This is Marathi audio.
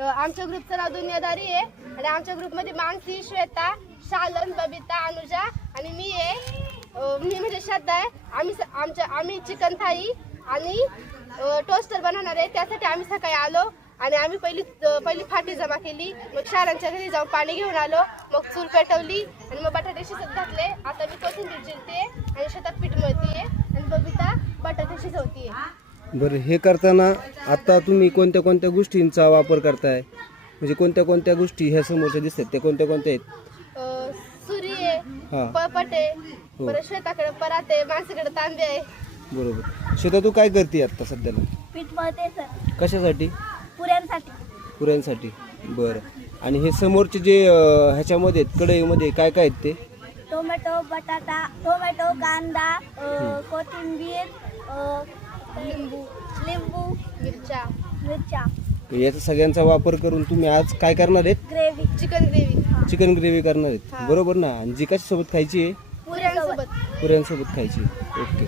आमच्या ग्रुपचं नाव दुनियादारी आहे आणि आमच्या ग्रुपमध्ये मानसी, श्वेता, शालन, बबिता, अनुजा आणि मी आहे. मी म्हणजे श्रद्धा आहे. आम्ही चिकन थाई आणि टोस्टर बनवणार आहे. त्यासाठी आम्ही सकाळी आलो आणि आम्ही पहिली फाटी जमा केली. मग शाळांच्या घरी जाऊन पाणी घेऊन आलो. मग चूल पेटवली आणि मग बटाटे शिजत घातले. आता मी कोथिंबीर चिरते आणि शेतात पीठ मळते आणि बबिता बटाटे शिजवते. बरं, हे करताना आता तुम्ही कोणत्या कोणत्या गोष्टींचा वापर करताय? म्हणजे कोणत्या कोणत्या गोष्टी ह्या समोरच्या दिसतात त्या कोणत्या कोणत्या आहेत? सुरी आहे, पळपट आहे, परत श्वेताकडे पराते, माणसाकडे तांबे आहे. बरोबर. श्वेता, तू काय करते आता सध्याला? पीठ मळते सर. कशासाठी? पुऱ्यांसाठी. पुऱ्यांसाठी. बरं. आणि हे समोरचे जे ह्याच्यामध्ये कढईमध्ये काय काय आहेत ते? टोमॅटो, बटाटा, टोमॅटो, कांदा, कोथिंबीर, लिंबू, मिरच्या. याचा सगळ्यांचा वापर करून तुम्ही आज काय करणार आहेत? Gravy, chicken gravy chicken gravy करणार आहेत, बरोबर ना? आणि जी कशासोबत खायची आहे? पुऱ्यांसोबत. पुऱ्यांसोबत खायची. ओके.